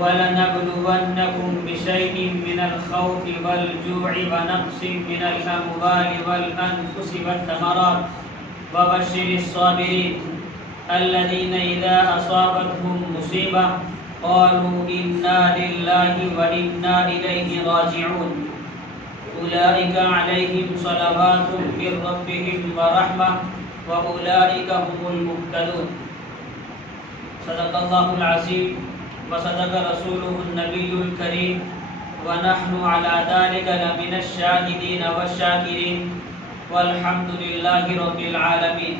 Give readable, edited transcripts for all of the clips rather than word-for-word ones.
وَلَنَبْلُوَنَّكُمْ بِشَيْءٍ مِّنَ الْخَوْفِ وَالْجُوعِ وَنَقْصٍ مِّنَ الْأَمْوَالِ وَالْأَنفُسِ وَالثَّمَرَاتِ وَبَشِّرِ الصَّابِرِينَ الَّذِينَ إِذَا أَصَابَتْهُم مُّصِيبَةٌ قَالُوا إِنَّا لِلَّهِ وَإِنَّا إِلَيْهِ رَاجِعُونَ أُولَٰئِكَ عَلَيْهِمْ صَلَوَاتٌ مِّن رَّبِّهِمْ وَرَحْمَةٌ وَأُولَٰئِكَ هُمُ الْمُهْتَدُونَ صدق الله العظيم وصدق رسوله النبي الكريم ونحن على ذلك لمن الشاهدين والشاكرين والحمد لله رب العالمين.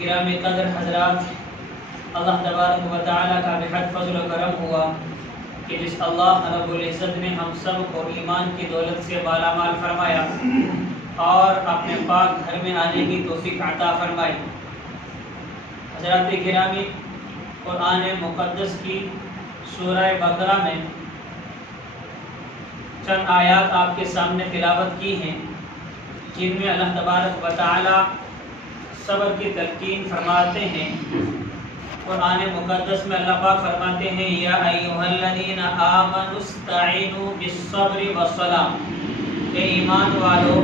گرامی قدر حضرات، اللہ تبارک و تعالیٰ کا بحد فضل و کرم ہوا کہ جس اللہ رب العزت نے ہم سب کو ایمان کی دولت سے بالا مال فرمایا اور اپنے پاک گھر میں آنے کی توفیق عطا فرمائی. حضرات گرامی، قرآن مقدس کی سورہ بقرہ میں چند آیات آپ کے سامنے تلاوت کی ہیں جن میں اللہ تبارک و تعالی صبر کی تلقین فرماتے ہیں. قرآن مقدس میں اللہ پاک فرماتے ہیں یا ایھا الذین آمنوا استعینوا بالصبر والصلاۃ، کہ ایمان والو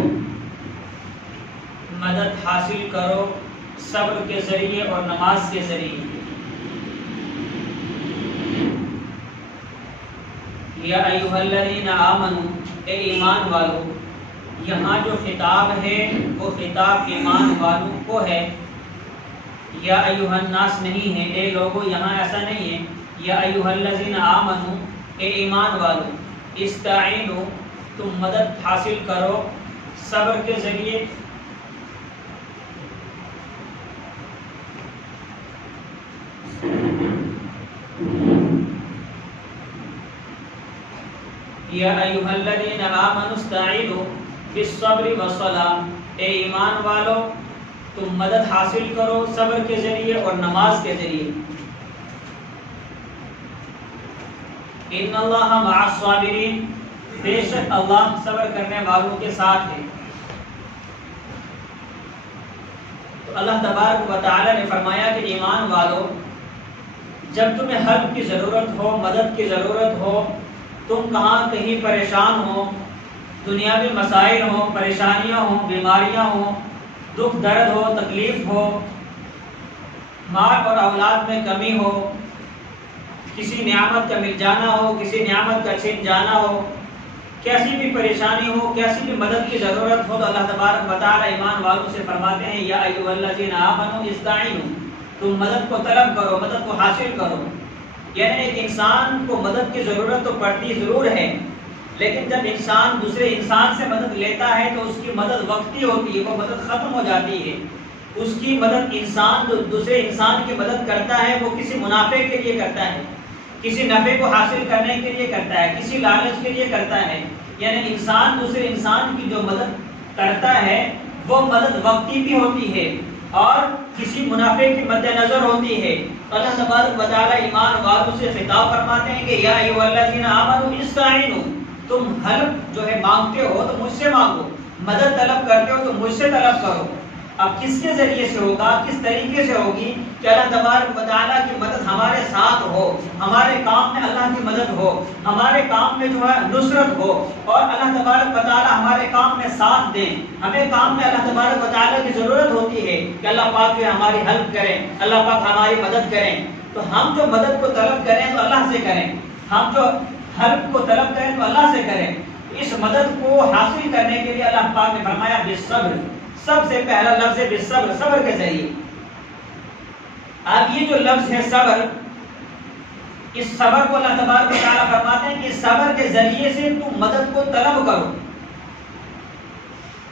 مدد حاصل کرو صبر کے ذریعے اور نماز کے ذریعے. یا ایھا الذین آمنوا، اے ایمان والو، یہاں جو خطاب ہے وہ خطاب ایمان والوں کو ہے. یا ایھا الناس نہیں ہے، اے لوگو یہاں ایسا نہیں ہے. یا ایھا الذین آمنوا، اے ایمان والو، استعینوا، تم مدد حاصل کرو صبر کے ذریعے یا ایھا الذین آمنوا استعینوا بالصبر والصلاۃ، اے ایمان والو تم مدد حاصل کرو صبر کے ذریعے اور نماز کے ذریعے. ان اللہ مع الصابرین، بے شک اللہ صبر کرنے والوں کے ساتھ ہے. تو اللہ تبارک و تعالی نے فرمایا کہ ایمان والو، جب تمہیں حلپ کی ضرورت ہو، مدد کی ضرورت ہو، تم کہاں کہیں پریشان ہو، دنیاوی مسائل ہوں، پریشانیاں ہوں، بیماریاں ہوں، دکھ درد ہو، تکلیف ہو، مال اور اولاد میں کمی ہو، کسی نعمت کا مل جانا ہو، کسی نعمت کا چھن جانا ہو، کیسی بھی پریشانی ہو، کیسی بھی مدد کی ضرورت ہو، تو اللہ تبارک و تعالی ایمان والوں سے فرماتے ہیں یا ایھا الذین آمنوا استعینوا، تم مدد کو طلب کرو، مدد کو حاصل کرو. یعنی ایک انسان کو مدد کی ضرورت تو پڑتی ضرور ہے، لیکن جب انسان دوسرے انسان سے مدد لیتا ہے تو اس کی مدد وقتی ہوتی ہے، وہ مدد ختم ہو جاتی ہے. اس کی مدد انسان جو دوسرے انسان کی مدد کرتا ہے وہ کسی منافع کے لیے کرتا ہے، کسی نفع کو حاصل کرنے کے لیے کرتا ہے، کسی لالچ کے لیے کرتا ہے. یعنی انسان دوسرے انسان کی جو مدد کرتا ہے وہ مدد وقتی بھی ہوتی ہے اور کسی منافع کی مد نظر ہوتی ہے. اللہ تبارک و تعالی ایمان والوں سے خطاب فرماتے ہیں کہ یا ایھا الذین آمنوا استعینوا، تم حلپ جو ہے مانگتے ہو تو مجھ سے مانگو، مدد طلب کرتے ہو تو مجھ سے طلب کرو. اب کس کے ذریعے سے ہوگا، کس طریقے سے ہوگی کہ اللہ تبارک و تعالیٰ کی مدد ہمارے ساتھ ہو، ہمارے کام میں اللہ کی مدد ہو، ہمارے کام میں جو ہے نصرت ہو، اور اللہ تبارک و تعالیٰ ہمارے کام میں ساتھ دیں. ہمیں کام میں اللہ تبارک و تعالیٰ کی ضرورت ہوتی ہے کہ اللہ پاک جو ہماری ہیلپ کریں، اللہ پاک ہماری مدد کریں. تو ہم جو مدد کو طلب کریں تو اللہ سے کریں، ہم جو حلپ کو طلب کریں تو اللہ سے کریں. اس مدد کو حاصل کرنے کے لیے اللہ پاک نے فرمایا بالصبر، سب سے پہلا لفظ ہے بالصبر، صبر کے ذریعے. اب یہ جو لفظ ہے صبر، اس صبر کو اللہ تبارک و تعالیٰ فرماتے ہیں کہ صبر کے ذریعے سے تم مدد کو طلب کرو.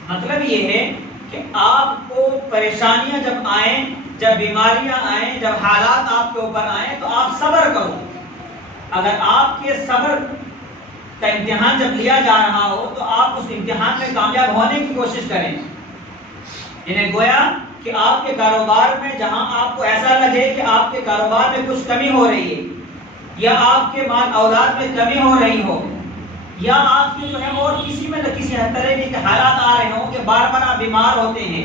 مطلب یہ ہے کہ آپ کو پریشانیاں جب آئیں، جب بیماریاں آئیں، جب حالات آپ کے اوپر آئیں تو آپ صبر کرو. اگر آپ کے صبر کا امتحان جب لیا جا رہا ہو تو آپ اس امتحان میں کامیاب ہونے کی کوشش کریں. انہیں گویا کہ آپ کے کاروبار میں جہاں آپ کو ایسا لگے کہ آپ کے کاروبار میں کچھ کمی ہو رہی ہے، یا آپ کے مال اولاد میں کمی ہو رہی ہو، یا آپ کی جو ہے اور کسی میں کسی طرح کے حالات آ رہے ہوں کہ بار بار آپ بیمار ہوتے ہیں،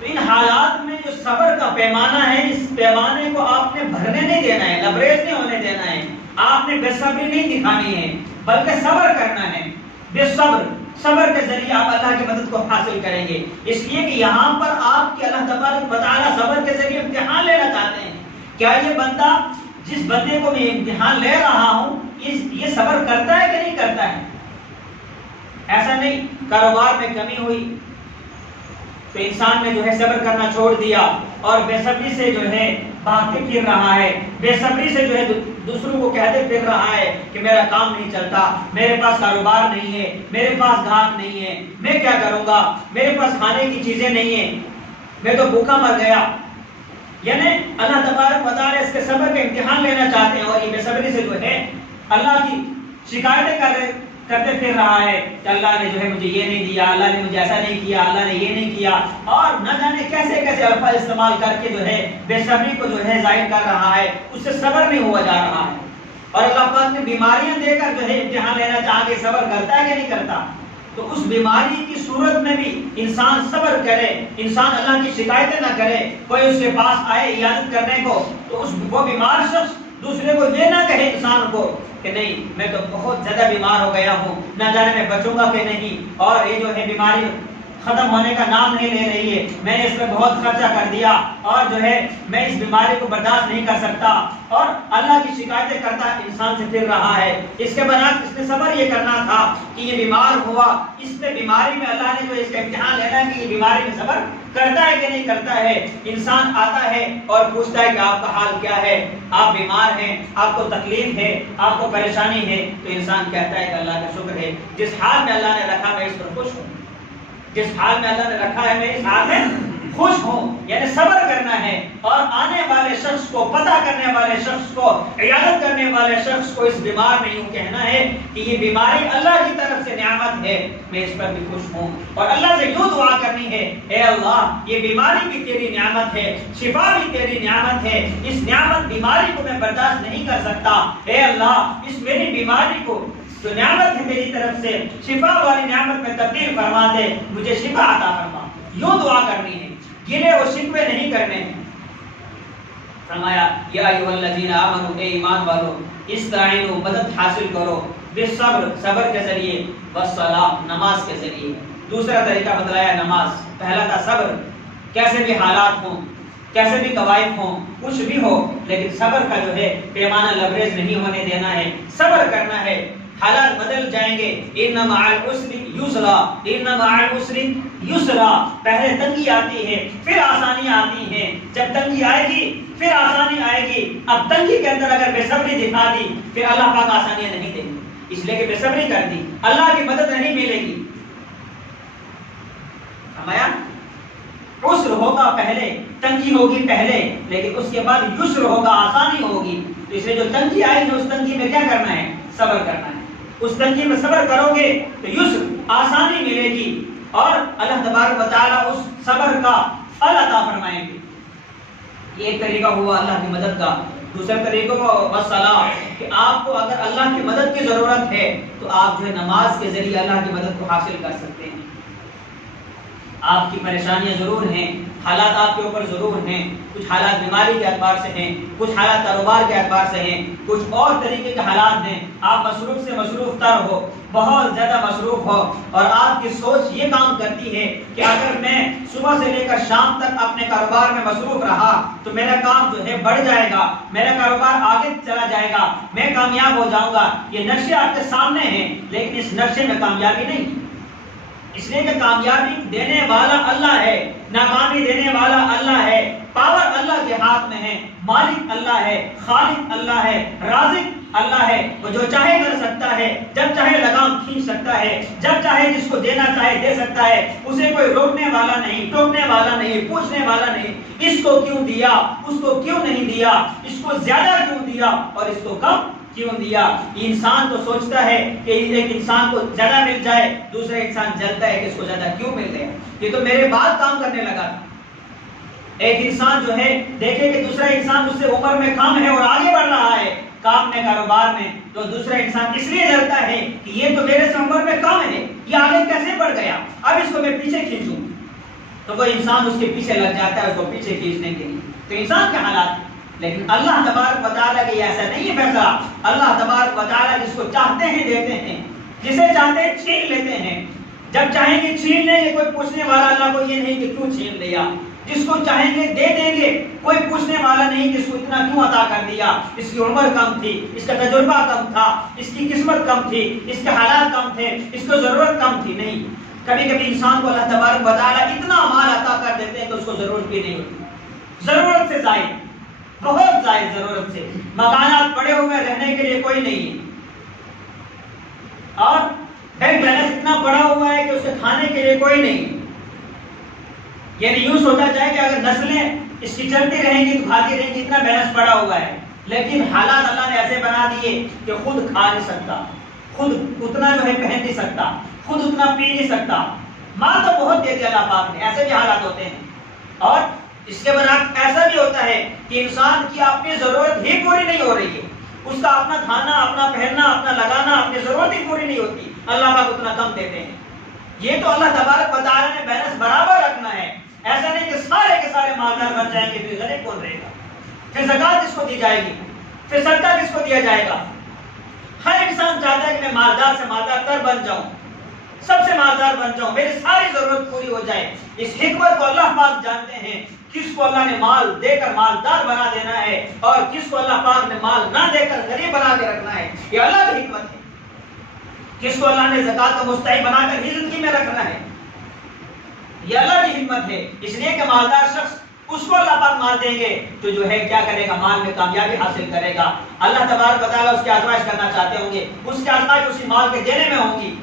تو ان حالات میں جو صبر کا پیمانہ ہے، اس پیمانے کو آپ نے بھرنے نہیں دینا ہے. لبریز نہیں ہونے دینا ہے، آپ نے بے صبری نہیں دکھانی ہے، بلکہ صبر کرنا ہے۔ بے صبر کے ذریعے آپ اللہ کی مدد کو حاصل کریں گے۔ اس لیے کہ یہاں پر آپ کے اللہ تبارک و تعالیٰ صبر کے ذریعے امتحان لینا چاہتے ہیں۔ کیا یہ بندہ، جس بندے کو میں امتحان لے رہا ہوں، یہ صبر کرتا ہے کہ نہیں کرتا ہے؟ ایسا نہیں، کاروبار میں کمی ہوئی تو انسان نے جو ہے صبر کرنا چھوڑ دیا اور بے صبری سے جو ہے بھاگتے پھر رہا ہے، بے صبری سے جو ہے دوسروں کو کہتے پھر رہا ہے کہ میرا کام نہیں چلتا، میرے پاس کاروبار نہیں ہے، میرے پاس گاہک نہیں ہے، میں کیا کروں گا، میرے پاس کھانے کی چیزیں نہیں ہیں، میں تو بھوکا مر گیا۔ یعنی اللہ تبارک و تعالیٰ اس کے صبر کا امتحان لینا چاہتے ہیں، اور یہ بے صبری سے جو ہے اللہ کی شکایتیں کرتے پھر رہا ہے کہ اللہ نے جو ہے مجھے یہ نہیں دیا، اللہ نے مجھے ایسا نہیں کیا، اللہ نے یہ نہیں کیا، اور نہ جانے کیسے کیسے الفاظ استعمال کر کے جو ہے بے صبری کو جو ہے ظاہر کر رہا ہے، اس سے صبر نہیں ہوا جا رہا ہے۔ اور اللہ پاک نے بیماریاں دے کر جو ہے امتحان لینا چاہ کے صبر کرتا ہے کہ نہیں کرتا؟ تو اس بیماری کی صورت میں بھی انسان صبر کرے، انسان اللہ کی شکایتیں نہ کرے، کوئی اس کے پاس آئے عیادت کرنے کو تو وہ بیمار شخص دوسرے کو یہ نہ کہے انسان کو کہ نہیں میں تو بہت زیادہ بیمار ہو گیا ہوں، نہ جانے میں بچوں گا کہ نہیں، اور یہ جو ہے بیماری ختم ہونے کا نام نہیں لے رہی ہے، میں نے اس پہ بہت خرچہ کر دیا اور جو ہے میں اس بیماری کو برداشت نہیں کر سکتا، اور اللہ کی شکایتیں کرتا انسان سے پھر رہا ہے۔ اس کے برعکس اس نے صبر یہ کرنا تھا کہ یہ بیمار ہوا، اس پہ بیماری میں اللہ نے جو اس کا امتحان لینا ہے کہ یہ بیماری میں صبر کرتا ہے کہ نہیں کرتا ہے۔ انسان آتا ہے اور پوچھتا ہے کہ آپ کا حال کیا ہے، آپ بیمار ہیں، آپ کو تکلیف ہے، آپ کو پریشانی ہے، تو انسان کہتا ہے کہ اللہ کا شکر ہے، جس حال میں اللہ نے رکھا میں اس پر خوش ہوں، جس حال میں اللہ نے رکھا ہے میں اس حال میں خوش ہوں۔ یعنی صبر کرنا ہے، اور آنے والے شخص کو، پتہ کرنے والے شخص کو، عیادت کرنے والے شخص کو اس بیمار میں یوں کہنا ہے کہ یہ بیماری اللہ کی طرف سے نعمت ہے، میں اس پر بھی خوش ہوں، اور اللہ سے یوں دعا کرنی ہے اے اللہ یہ بیماری بھی تیری نعمت ہے، شفا بھی تیری نعمت ہے، اس نعمت بیماری کو میں برداشت نہیں کر سکتا، اے اللہ اس میری بیماری کو جو نعمت ہے میری طرف سے شفا والی نعمت میں تبدیل فرما دے، مجھے شفا عطا فرما، یوں دعا کرنی ہے، گلے و شکوے نہیں کرنے ہیں۔ فرمایا یا ایھا الذین آمنوا، اے ایمان والو، استعینوا مدد حاصل کرو، بالصبر صبر کے ذریعے، والصلاۃ نماز کے ذریعے۔ دوسرا طریقہ بتلایا نماز، پہلا تھا صبر، کیسے بھی حالات ہوں، کیسے بھی قوائف ہوں، کچھ بھی ہو، لیکن صبر کا جو ہے پیمانہ لبریز نہیں ہونے دینا ہے، صبر کرنا ہے، حالات بدل جائیں گے، ان مع العسر یسرا، ان مع العسر یسرا، پہلے تنگی آتی ہے پھر آسانی آتی ہے، جب تنگی آئے گی پھر آسانی آئے گی، اب تنگی کے اندر اگر بے صبری دکھا دی پھر اللہ پاک آسانیاں نہیں دیں گے، اس لیے کہ بے صبری کر دی اللہ کی مدد نہیں ملے گی۔ فرمایا عسر ہوگا پہلے، تنگی ہوگی پہلے، لیکن اس کے بعد یسر ہوگا، آسانی ہوگی، تو اس لیے جو تنگی آئے گی اس تنگی میں کیا کرنا ہے؟ صبر کرنا ہے، اس تنگی میں صبر کرو گے تو یسر آسانی ملے گی، اور اللہ تبارک و تعالیٰ اس صبر کا پھل عطا فرمائیں گے۔ یہ ایک طریقہ ہوا اللہ کی مدد کا۔ دوسرا طریقہ والصلاۃ، کہ آپ کو اگر اللہ کی مدد کی ضرورت ہے تو آپ جو ہے نماز کے ذریعے اللہ کی مدد کو حاصل کر سکتے ہیں۔ آپ کی پریشانیاں ضرور ہیں، حالات آپ کے اوپر ضرور ہیں، کچھ حالات بیماری کے اعتبار سے ہیں، کچھ حالات کاروبار کے اعتبار سے ہیں، کچھ اور طریقے کے حالات ہیں، آپ مصروف سے مصروف تر ہو، بہت زیادہ مصروف ہو، اور آپ کی سوچ یہ کام کرتی ہے کہ اگر میں صبح سے لے کر شام تک اپنے کاروبار میں مصروف رہا تو میرا کام جو ہے بڑھ جائے گا، میرا کاروبار آگے چلا جائے گا، میں کامیاب ہو جاؤں گا۔ یہ نقشے آپ کے سامنے ہیں، لیکن اس نقشے میں کامیابی نہیں، اس لیے کہ کامیابی دینے والا اللہ ہے، ناکامی دینے والا اللہ ہے، پاور اللہ کے ہاتھ میں ہے، مالک اللہ ہے، خالق اللہ ہے، رازق اللہ ہے، وہ جو چاہے کر سکتا ہے، جب چاہے لگام کھینچ سکتا ہے، جب چاہے جس کو دینا چاہے دے سکتا ہے، اسے کوئی روکنے والا نہیں، ٹوکنے والا نہیں، پوچھنے والا نہیں، اس کو کیوں دیا، اس کو کیوں نہیں دیا، اس کو زیادہ کیوں دیا اور اس کو کم کیوں دیا۔ انسان تو سوچتا ہے کہ ایک انسان کو زیادہ مل جائے، دوسرا انسان جلتا ہے کہ اس کو زیادہ کیوں مل گیا، یہ تو میرے بعد کام کرنے لگا تھا۔ ایک انسان جو ہے دیکھے کہ دوسرا انسان اس سے عمر میں کم ہے اور آگے بڑھ رہا ہے کام میں، کاروبار میں، تو دوسرا انسان اس لیے جلتا ہے کہ یہ تو میرے سے عمر میں کم ہے، یہ آگے کیسے بڑھ گیا، اب اس کو میں پیچھے کھینچوں، تو وہ انسان اس کے پیچھے لگ جاتا ہے، اس کو پیچھے کھینچنے کے لیے۔ تو انسان کے حالات لیکن اللہ تبارک و تعالیٰ کے ایسا نہیں ہے فیصلہ. اللہ تبارک و تعالیٰ جس کو چاہتے ہیں دیتے ہیں، جسے چاہتے ہیں چھین لیتے ہیں. جب چاہیں گے چھین لیں گے، کوئی پوچھنے والا اللہ کو یہ نہیں کہ کیوں چھین لیا. جس کو چاہیں گے دے دیں گے، کوئی پوچھنے والا نہیں کہ اس کو اتنا کیوں عطا کر دیا. اس کی عمر کم تھی، اس کا تجربہ کم تھا، اس کی قسمت کم تھی، اس کے حالات کم تھے، اس کو ضرورت کم تھی. نہیں، کبھی کبھی انسان کو اللہ تبارک و تعالیٰ اتنا مال عطا کر دیتے ہیں کہ اس کو ضرورت بھی نہیں ہوتی. ضرورت سے زائد، بہت زائد ضرورت سے. مکانات پڑے ہوئے رہنے کے لیے کوئی نہیں ہے، اور بینک بیلنس اتنا پڑا ہوا ہے کہ اسے کھانے کے لیے کوئی نہیں. یعنی یوں سوچا جائے کہ اگر نسلیں اس کی چلتی رہیں گی تو کھاتی رہیں گی، اتنا بیلنس پڑا ہوا ہے. لیکن حالات اللہ نے ایسے بنا دیے کہ خود کھا نہیں سکتا، خود اتنا جو ہے پہن نہیں سکتا، خود اتنا پی نہیں سکتا. ماں تو بہت دیتی اللہ پاک نے، ایسے بھی حالات ہوتے ہیں. اور اس کے برعکس ایسا بھی ہوتا ہے کہ انسان کی اپنی ضرورت ہی پوری نہیں ہو رہی ہے. اس کا اپنا کھانا، اپنا پہننا، اپنا لگانا، اپنی ضرورت ہی پوری نہیں ہوتی، اللہ پاک اتنا کم دیتے ہیں. یہ تو اللہ تبارک و تعالیٰ نے بیلنس برابر رکھنا ہے. ایسا نہیں کہ سارے کے سارے مالدار بن جائیں گے، پھر غریب کون رہے گا؟ پھر زکات کس کو دی جائے گی؟ پھر صدقہ کس کو دیا جائے گا؟ ہر انسان چاہتا ہے کہ میں مالدار سے مالدار تر بن جاؤں، سب سے مالدار بن جاؤں، میری ساری ضرورت پوری ہو جائے. اس حکمت کو اللہ پاک جانتے ہیں، کس کو اللہ نے مال دے کر مالدار بنا دینا ہے اور کس کو اللہ پاک نے مال نہ دے کر غریب بنا کے رکھنا ہے. یہ اللہ کی حکمت ہے. کس کو اللہ نے زکات کا مستحق بنا کر ہی زندگی میں رکھنا ہے، یہ اللہ کی حکمت ہے. اس لیے کہ مالدار شخص، اس کو اللہ پاک مال دیں گے تو جو ہے کیا کرے گا؟ مال میں کامیابی حاصل کرے گا. اللہ تبارک و تعالیٰ اس کی آزمائش کرنا چاہتے ہوں گے، اس کی آزمائش اسی مال کے دینے میں ہوں گی.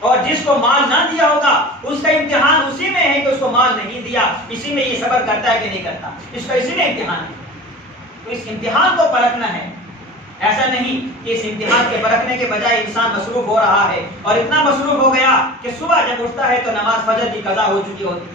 اور جس کو مال نہ دیا ہوگا اس کا امتحان اسی میں ہے کہ اس کو مال نہیں دیا، اسی میں یہ صبر کرتا ہے کہ نہیں کرتا، اس کا اسی میں امتحان ہے. تو اس امتحان کو پرکھنا ہے. ایسا نہیں کہ اس امتحان کے پرکھنے کے بجائے انسان مصروف ہو رہا ہے اور اتنا مصروف ہو گیا کہ صبح جب اٹھتا ہے تو نماز فجر کی قضا ہو چکی ہوتی ہے.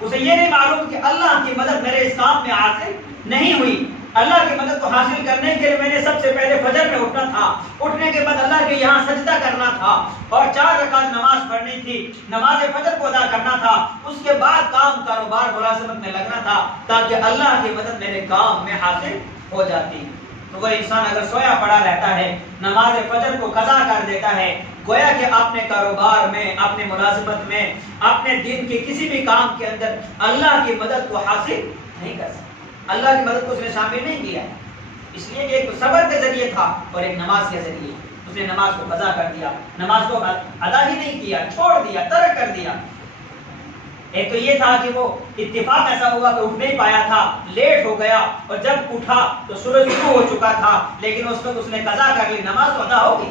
اسے یہ نہیں معلوم کہ اللہ کی مدد میرے اس کام میں حاصل نہیں ہوئی. اللہ کی مدد کو حاصل کرنے کے لیے میں نے سب سے پہلے فجر میں اٹھنا تھا، اٹھنے کے بعد اللہ کے یہاں سجدہ کرنا تھا اور 4 رکعت نماز پڑھنی تھی، نماز فجر کو ادا کرنا تھا. اس کے بعد کام کاروبار ملازمت میں لگنا تھا تاکہ اللہ کی مدد میرے کام میں حاصل ہو جاتی. تو وہ انسان اگر سویا پڑا رہتا ہے، نماز فجر کو قضا کر دیتا ہے، گویا کہ اپنے کاروبار میں، اپنے ملازمت میں، اپنے دن کے کسی بھی کام کے اندر اللہ کی مدد کو حاصل نہیں کر سکتا. اللہ کی مدد کو اس نے شامل نہیں کیا، اس لیے کہ ایک صبر کے ذریعے تھا اور ایک نماز کے ذریعے. اس نے نماز کو قضا کر دیا، نماز کو ادا ہی نہیں کیا، چھوڑ دیا، ترک کر دیا. ایک تو یہ تھا کہ وہ اتفاق ایسا ہوا کہ اٹھ نہیں پایا تھا، لیٹ ہو گیا اور جب اٹھا تو سورج شروع ہو چکا تھا، لیکن اس وقت اس نے قضا کر لی. نماز تو ادا ہوگی،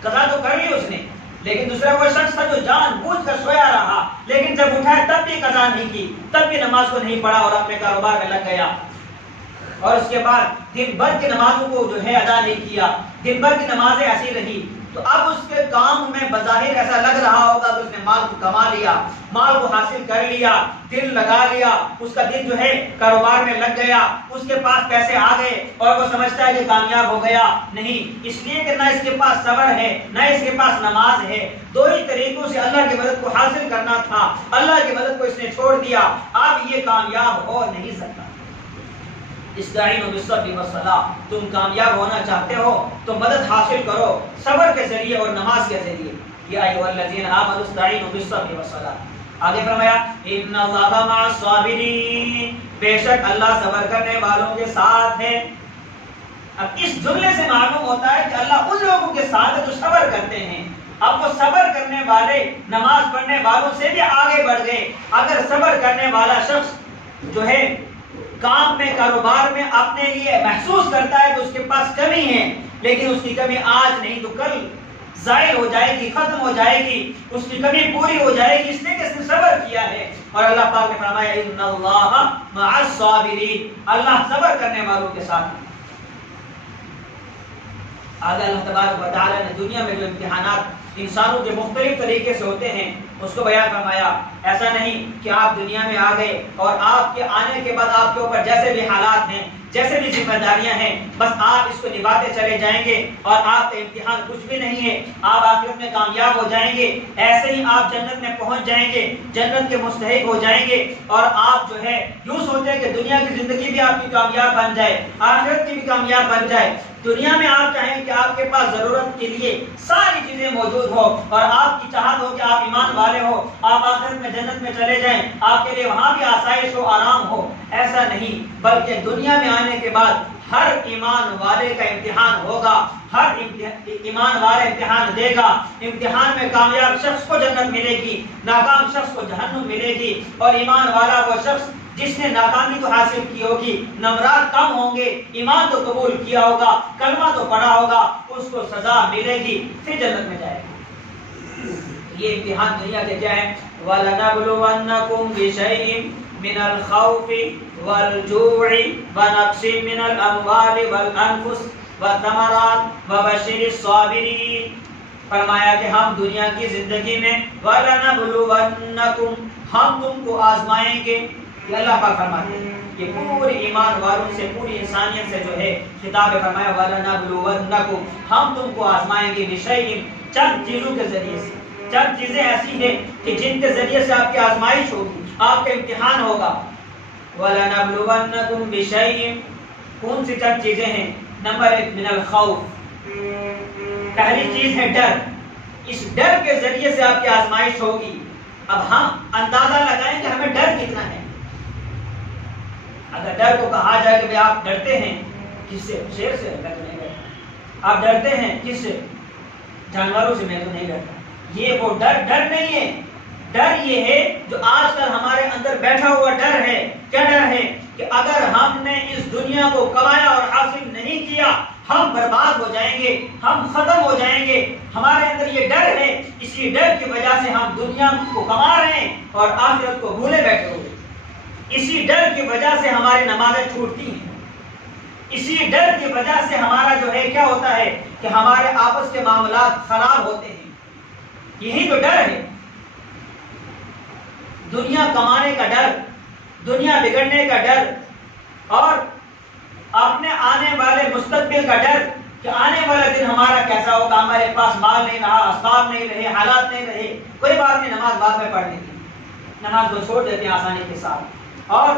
قضا تو کر لی اس نے. لیکن دوسرا وہ شخص تھا جو جان بوجھ کر سویا رہا، لیکن جب اٹھا تب بھی قضا نہیں کی، تب بھی نماز کو نہیں پڑھا اور اپنے کاروبار میں لگ گیا. اور اس کے بعد دن بھر کی نمازوں کو جو ہے ادا نہیں کیا، دن بھر کی نمازیں ایسی رہی. تو اب اس کے کام میں بظاہر ایسا لگ رہا ہوگا کہ اس نے مال کو کما لیا، مال کو حاصل کر لیا، دل لگا لیا، اس کا دل جو ہے کاروبار میں لگ گیا، اس کے پاس پیسے آ گئے اور وہ سمجھتا ہے کہ کامیاب ہو گیا. نہیں، اس لیے کہ نہ اس کے پاس صبر ہے، نہ اس کے پاس نماز ہے. 2 ہی طریقوں سے اللہ کی مدد کو حاصل کرنا تھا، اللہ کی مدد کو اس نے چھوڑ دیا. اب یہ کامیاب ہو نہیں سکتا. استعینوا بالصبر والصلاۃ، تم کامیاب ہونا چاہتے ہو تو مدد حاصل کرو صبر کے ذریعے اور نماز کے ذریعے. یا ایھا الذین آمنوا استعینوا بالصبر والصلاۃ. آگے فرمایا ان اللہ مع الصابرین، بے شک اللہ صبر کرنے والوں کے ساتھ ہے. اب اس جملے سے معلوم ہوتا ہے کہ اللہ ان لوگوں کے ساتھ ہے جو صبر کرتے ہیں. اب وہ صبر کرنے والے نماز پڑھنے والوں سے بھی آگے بڑھ گئے. اگر صبر کرنے والا شخص جو ہے کام میں، کاروبار میں اپنے لیے محسوس کرتا ہے کہ اس کے پاس کمی ہے، لیکن اس کی کمی آج نہیں تو کل زائل ہو جائے گی، ختم ہو جائے گی، اس کی کمی پوری ہو جائے گی، اس لیے کہ اس نے صبر کیا ہے. اور اللہ پاک نے فرمایا ان اللہ مع الصابرین، اللہ صبر کرنے والوں کے ساتھ ہے. آگے اللہ تبارک و تعالیٰ نے دنیا میں جو امتحانات انسانوں کے مختلف طریقے سے ہوتے ہیں اس کو بیان فرمایا. ایسا نہیں کہ آپ دنیا میں آ گئے اور آپ کے آنے کے بعد آپ کے اوپر جیسے بھی حالات ہیں، جیسے بھی ذمہ داریاں ہیں بس آپ اس کو نبھاتے چلے جائیں گے اور آپ کا امتحان کچھ بھی نہیں ہے، آپ آخرت میں کامیاب ہو جائیں گے، ایسے ہی آپ جنت میں پہنچ جائیں گے، جنت کے مستحق ہو جائیں گے، اور آپ جو ہے یوں سوچیں کہ دنیا کی زندگی بھی آپ کی کامیاب بن جائے، آخرت کی بھی کامیاب بن جائے۔ دنیا میں آپ چاہیں کہ آپ کے پاس ضرورت کے لیے ساری چیزیں موجود ہو اور آپ کی چاہت ہو کہ آپ ایمان والے ہو، آپ آخرت میں جنت میں چلے جائیں، آپ کے لیے وہاں بھی آسائش ہو، آرام ہو، ایسا نہیں، بلکہ دنیا میں آنے کے بعد ہر ایمان والے کا امتحان ہوگا، ہر ایمان والا امتحان دے گا، امتحان میں کامیاب شخص کو جنت ملے گی، ناکام شخص کو جہنم ملے گی، اور ایمان والا وہ شخص جس نے ناکامی کو حاصل کی ہوگی، نمرات کم ہوں گے، ایمان تو قبول کیا ہوگا، کلمہ تو پڑھا ہوگا، اس کو سزا ملے گی، پھر جنت میں جائے گا۔ یہ امتحان دنیا کے کیا ہے؟ وَلَنَبْلُوَنَّكُمْ بِشَيْءٍ مِنَ الْخَوْفِ وَالْجُوعِ وَنَقْصٍ مِنَ الْأَمْوَالِ وَالْأَنفُسِ وَالثَّمَرَاتِ وَبَشِّرِ الصَّابِرِينَ۔ فرمایا کہ ہم دنیا کی زندگی میں وَلَنَبْلُوَنَّكُمْ، ہم تم کو آزمائیں گے، یہ اللہ پاک فرماتے ہیں، یہ پوری ایمان والوں سے، پوری انسانیت سے جو ہے خطاب ہے، فرمایا وَلَنَبْلُوَنَّكُمْ، ہم تم کو آزمائیں گے بِشَيْءٍ، چند چیزوں کے ذریعے سے، چند چیزیں ایسی ہیں کہ جن کے ذریعے سے آپ کی آزمائش ہوگی، آپ کا امتحان ہوگا۔ وَلَنَبْلُوَنَّكُمْ بِشَيْءٍ، کون سی چند چیزیں ہیں؟ نمبر 1 من الخوف، پہلی چیز ہے ڈر، اس ڈر کے ذریعے سے آپ کی آزمائش ہوگی۔ اب ہم اندازہ لگائیں کہ ہمیں ڈر کتنا ہے۔ اگر ڈر کو کہا جائے کہ آپ ڈرتے ہیں کس سے؟ شیر سے؟ میں تو نہیں ڈرتا۔ آپ ڈرتے ہیں کس سے؟ جانوروں سے؟ میں تو نہیں ڈرتا۔ یہ وہ ڈر نہیں ہے، ڈر یہ ہے جو آج کل ہمارے اندر بیٹھا ہوا ڈر ہے۔ کیا ڈر ہے؟ کہ اگر ہم نے اس دنیا کو کمایا اور حاصل نہیں کیا، ہم برباد ہو جائیں گے، ہم ختم ہو جائیں گے۔ ہمارے اندر یہ ڈر ہے، اسی ڈر کی وجہ سے ہم دنیا کو کما رہے ہیں اور آخرت کو بھولے بیٹھے ہوئے۔ اسی ڈر کی وجہ سے ہماری نمازیں چھوٹتی ہیں، اسی ڈر کی وجہ سے ہمارا جو ہے کیا ہوتا ہے کہ ہمارے آپس کے معاملات خراب ہوتے ہیں۔ یہی تو ڈر ہے، دنیا کمانے کا ڈر، دنیا بگڑنے کا ڈر، اور اپنے آنے والے مستقبل کا ڈر کہ آنے والا دن ہمارا کیسا ہوگا، ہمارے پاس مال نہیں رہا، اسباب نہیں رہے، حالات نہیں رہے، کوئی بات نہیں، نماز بعد میں پڑھ لیں گے، نماز کو چھوڑ دیتے ہیں آسانی کے ساتھ، اور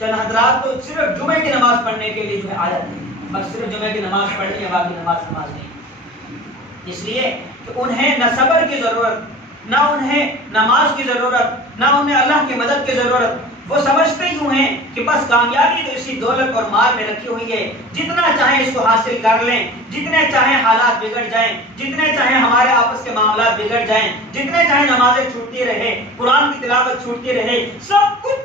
چند حضرات تو صرف جمعے کی نماز پڑھنے کے لیے جو ہے آ جاتے ہیں، بس صرف جمعے کی نماز پڑھنی ہے، باقی نماز نہیں، اس لیے کہ انہیں نہ صبر کی ضرورت، نہ انہیں نماز کی ضرورت، نہ انہیں اللہ کی مدد کی ضرورت۔ وہ سمجھتے یوں ہیں کہ بس کامیابی تو اسی دولت اور مال میں رکھی ہوئی ہے، جتنا چاہیں اس کو حاصل کر لیں، جتنے چاہیں حالات بگڑ جائیں، جتنے چاہیں ہمارے آپس کے معاملات بگڑ جائیں، جتنے چاہیں نمازیں چھوٹتی رہے، قرآن کی تلاوت چھوٹتی رہے، سب کچھ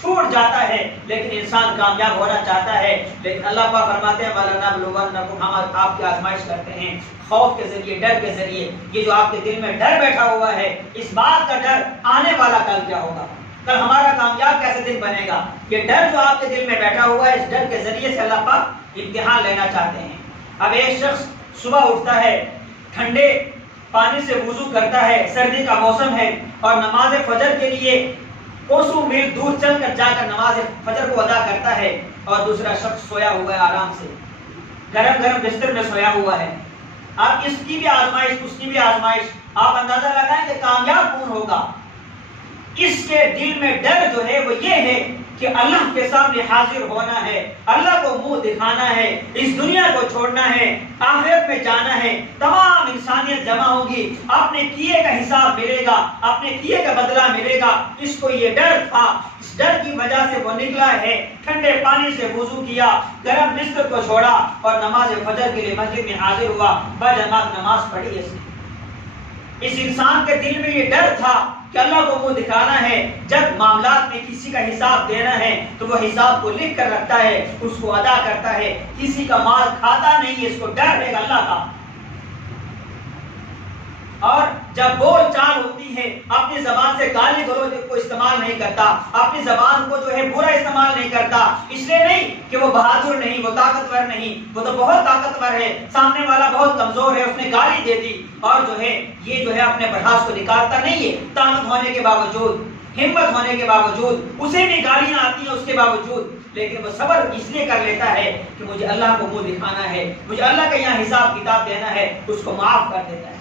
چھوٹ جاتا ہے، لیکن انسان کامیاب ہونا چاہتا ہے۔ لیکن اللہ پاک فرماتے ہیں وَلَنَبْلُوَنَّكُمْ، ہم آپ کی آزمائش کرتے ہیں خوف کے ذریعے، ڈر کے ذریعے۔ یہ جو آپ کے دل میں ڈر بیٹھا ہوا ہے، اس بات کا ڈر آنے والا کل کیا ہوگا، کل ہمارا کامیاب کیسے دن بنے گا، یہ ڈر جو آپ کے دل میں بیٹھا ہوا ہے، اس ڈر کے ذریعے سے اللہ پاک امتحان لینا چاہتے ہیں۔ اب ایک شخص صبح اٹھتا ہے، ٹھنڈے پانی سے وضو کرتا ہے، سردی کا موسم ہے، اور نماز فجر کے لیے کوسوں میل دور چل کر جا کر نماز فجر کو ادا کرتا ہے، اور دوسرا شخص سویا ہوا ہے، آرام سے گرم گرم بستر میں سویا ہوا ہے۔ اب اس کی بھی آزمائش، اس کی بھی آزمائش، آپ اندازہ لگائیں کہ کامیاب کون ہوگا۔ اس کے دل میں ڈر جو ہے وہ یہ ہے کہ اللہ کے سامنے حاضر ہونا ہے، اللہ کو منہ دکھانا ہے، اس دنیا کو چھوڑنا ہے، آخرت میں جانا ہے، تمام انسانیت جمع ہوگی، اپنے کیے کا حساب ملے گا، اپنے کیے کا بدلہ ملے گا۔ اس کو یہ ڈر تھا، اس ڈر کی وجہ سے وہ نکلا ہے، ٹھنڈے پانی سے وضو کیا، گرم بستر کو چھوڑا، اور نماز فجر کے لیے مسجد میں حاضر ہوا، باجماعت نماز پڑھی۔ اس انسان کے دل میں یہ ڈر تھا کہ اللہ کو منہ دکھانا ہے، جب معاملات میں کسی کا حساب دینا ہے تو وہ حساب کو لکھ کر رکھتا ہے، اس کو ادا کرتا ہے، کسی کا مال کھاتا نہیں ہے، اس کو ڈر ہے اللہ کا۔ اور جب بول چال ہوتی ہے، اپنی زبان سے گالی گلوچ کو استعمال نہیں کرتا، اپنی زبان کو جو ہے برا استعمال نہیں کرتا، اس لیے نہیں کہ وہ بہادر نہیں، وہ طاقتور نہیں، وہ تو بہت طاقتور ہے، سامنے والا بہت کمزور ہے، اس نے گالی دے دی، اور جو ہے یہ جو ہے اپنے برداشت کو نکالتا نہیں ہے طاقت ہونے کے باوجود، ہمت ہونے کے باوجود، اسے بھی گالیاں آتی ہیں اس کے باوجود، لیکن وہ صبر اس لیے کر لیتا ہے کہ مجھے اللہ کو منہ دکھانا ہے، مجھے اللہ کا یہاں حساب کتاب دینا ہے، اس کو معاف کر دیتا ہے۔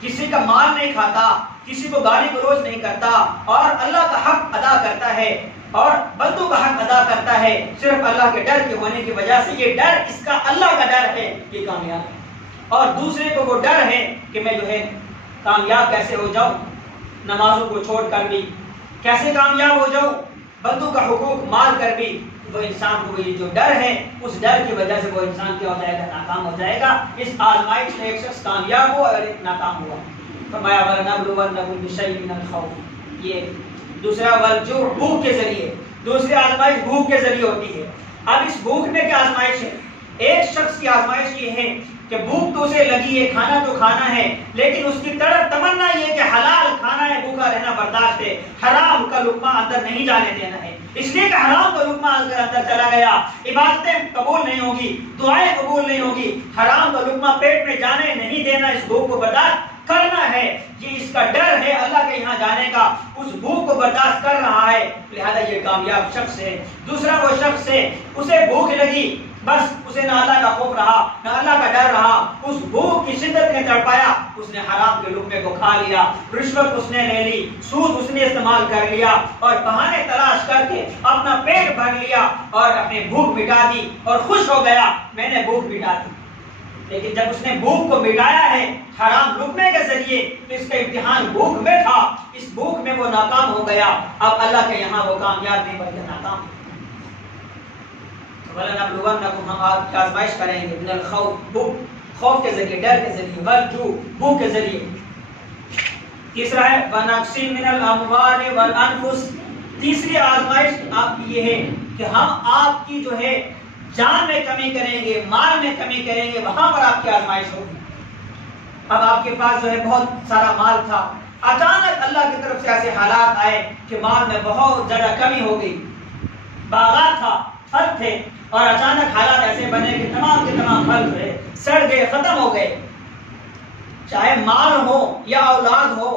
کسی کا مال نہیں کھاتا، کسی کو گالی گلوچ نہیں کرتا، اور اللہ کا حق ادا کرتا ہے اور بندوں کا حق ادا کرتا ہے، صرف اللہ کے ڈر کے ہونے کی وجہ سے۔ یہ ڈر اس کا اللہ کا ڈر ہے، یہ کامیاب ہے۔ اور دوسرے کو وہ ڈر ہے کہ میں جو ہے کامیاب کیسے ہو جاؤں، نمازوں کو چھوڑ کر بھی کیسے کامیاب ہو جاؤں، بندوں کا حقوق مار کر بھی۔ وہ انسان کو یہ جو ڈر ہے، اس ڈر کی وجہ سے وہ انسان کیا ہو جائے گا، ناکام ہو جائے گا۔ اس آزمائش میں ایک شخص کامیاب ہوا اور ایک ناکام ہوا۔ فرمایا وَلَنَبْلُوَنَّكُمْ بِشَيْءٍ مِّنَ الْخَوْفِ، یہ دوسرا وَالْجُوعِ، بھوک کے ذریعے، دوسری آزمائش بھوک کے ذریعے ہوتی ہے۔ اب اس بھوک میں کیا آزمائش ہے؟ ایک شخص کی آزمائش یہ ہے کہ بھوک تو اسے لگی ہے، کھانا تو کھانا ہے، لیکن اس کی طرف تمنا یہ کہ حلال کھانا ہے، بھوکا رہنا برداشت ہے، حرام کا لقمہ اندر نہیں جانے دینا ہے۔ اس لیے کہ حرام کا لقمہ اندر چلا گیا، عبادتیں قبول نہیں ہوگی، دعائیں قبول نہیں ہوگی، حرام کا لقمہ پیٹ میں جانے نہیں دینا، اس بھوک کو برداشت کرنا ہے۔ یہ اس کا ڈر ہے اللہ کے یہاں جانے کا، اس بھوک کو برداشت کر رہا ہے، لہذا یہ کامیاب شخص ہے۔ دوسرا وہ شخص ہے، اسے بھوک لگی، بس اسے نہ اللہ کا خوف رہا نہ اللہ کا ڈر رہا، اس بھوک کی شدت نے تڑپایا، اس نے حرام کے لقمے کو کھا لیا، رشوت اس نے لے لی، سود اس نے استعمال کر لیا، اور بہانے تلاش کر کے اپنا پیٹ بھر لیا اور اپنی بھوک مٹا دی، اور خوش ہو گیا میں نے بھوک مٹا دی۔ لیکن جب اس نے بھوک کو مٹایا ہے حرام لقمے کے ذریعے، تو اس کا امتحان بھوک میں تھا، اس بھوک میں وہ ناکام ہو گیا، اب اللہ کے یہاں وہ کامیاب نہیں بلکہ ناکام۔ وَلَنَبْلُوَنَّكُمْ، ہم آپ کی آزمائش کریں گے، من الخوف، خوف کے ذریعے، ڈر کے ذریعے، والجوع، بھوک کے ذریعے۔ تیسرا ہے وَنَقْصٍ مِّنَ الْأَمْوَالِ وَالْأَنفُسِ، تیسری آزمائش آپ کی یہ ہے کہ ہم آپ کی جو ہے جان میں کمی کریں گے، مال میں کمی کریں گے، وہاں پر آپ کی آزمائش ہوگی۔ اب آپ کے پاس جو ہے بہت سارا مال تھا، اچانک اللہ کی طرف سے ایسے حالات آئے کہ مال میں بہت زیادہ کمی ہو گئی، باغات تھا، پھل تھے، اور اچانک حالات ایسے بنے کہ تمام کے تمام پھل جو ہے سڑ گئے، ختم ہو گئے، چاہے مال ہو یا اولاد ہو،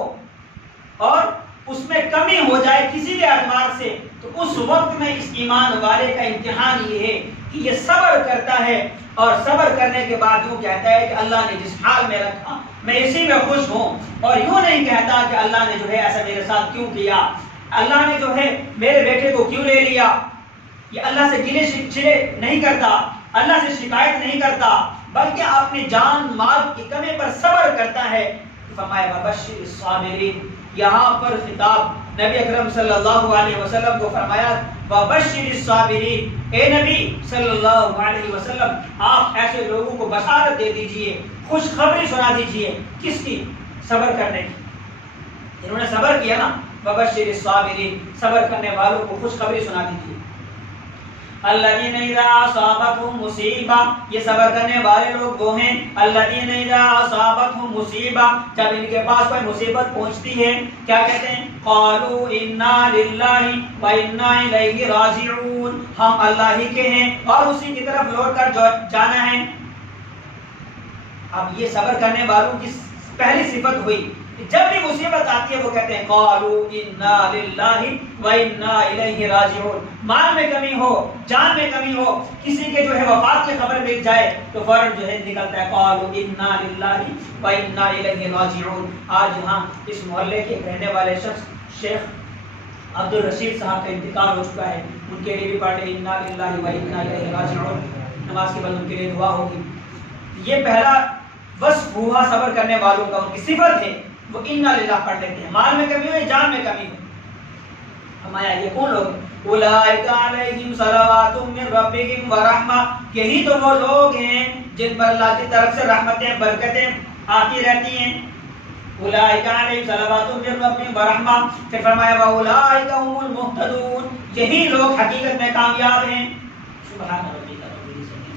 اور اس میں کمی ہو جائے کسی بھی اعتبار سے، تو اس وقت میں اس ایمان والے کا امتحان یہ ہے کہ یہ صبر کرتا ہے، اور صبر کرنے کے بعد یوں کہتا ہے کہ اللہ نے جس حال میں رکھا میں اسی میں خوش ہوں، اور یوں نہیں کہتا کہ اللہ نے جو ہے ایسا میرے ساتھ کیوں کیا، اللہ نے جو ہے میرے بیٹے کو کیوں لے لیا۔ یہ اللہ سے گلے شکوے نہیں کرتا، اللہ سے شکایت نہیں کرتا، بلکہ اپنی جان مال کی کمی پر صبر کرتا ہے۔ فرمایا وبشر الصابرین، یہاں پر خطاب نبی اکرم صلی اللہ علیہ وسلم کو فرمایا وبشر الصابرین، اے نبی صلی اللہ علیہ وسلم آپ ایسے لوگوں کو بشارت دے دیجئے، خوشخبری سنا دیجئے، کس کی؟ صبر کرنے کی، جنہوں نے صبر کیا نا، وبشر الصابرین، صبر کرنے والوں کو خوشخبری سنا دیجئے۔ الذین اذا اصابتهم مصیبہ، یہ صبر کرنے والے لوگ وہ ہیں، الذین اذا اصابتهم مصیبہ، جب ان کے پاس کوئی مصیبت پہنچتی ہے کیا کہتے ہیں؟ قالوا انا للہ وانا الیہ راجعون، ہم اللہ ہی کے ہیں اور اسی کی طرف لوٹ کر جانا ہے۔ اب یہ صبر کرنے والوں کی پہلی صفت ہوئی، جب بھی مصیبت آتی ہے وہ کہتے ہیں قالوا انا للہ وانا الیہ راجعون، مال میں کمی ہو، جان میں کمی ہو، کسی کے جو ہے وفات کی خبر مل جائے تو فوراً جو ہے نکلتا ہے قالوا انا للہ وانا الیہ راجعون۔ آج یہاں اس محلے کے رہنے والے شخص شیخ عبد الرشید صاحب کا انتقال ہو چکا ہے، ان کے لیے بھی پڑھے انا للہ وانا الیہ راجعون، نماز کے بعد ان کے لیے دعا ہوگی۔ یہ پہلا وصف ہوا صبر کرنے والوں کا، ان کی صفت ہے وہ انا للہ پڑھ لیتے ہیں، مال میں کمی ہو یا جان میں کمی ہو۔ ہمارا یہ کون لوگ ہیں؟ اولئک علیہم صلوات من ربہم ورحمہ، یہی تو وہ لوگ ہیں جن پر اللہ کی طرف سے رحمتیں برکتیں آتی رہتی ہیں۔ اولئک علیہم صلوات من ربہم ورحمہ، پھر فرمایا واولئک هم المہتدون، یہی لوگ حقیقت میں کامیاب ہیں۔ سبحان ربک رب العزت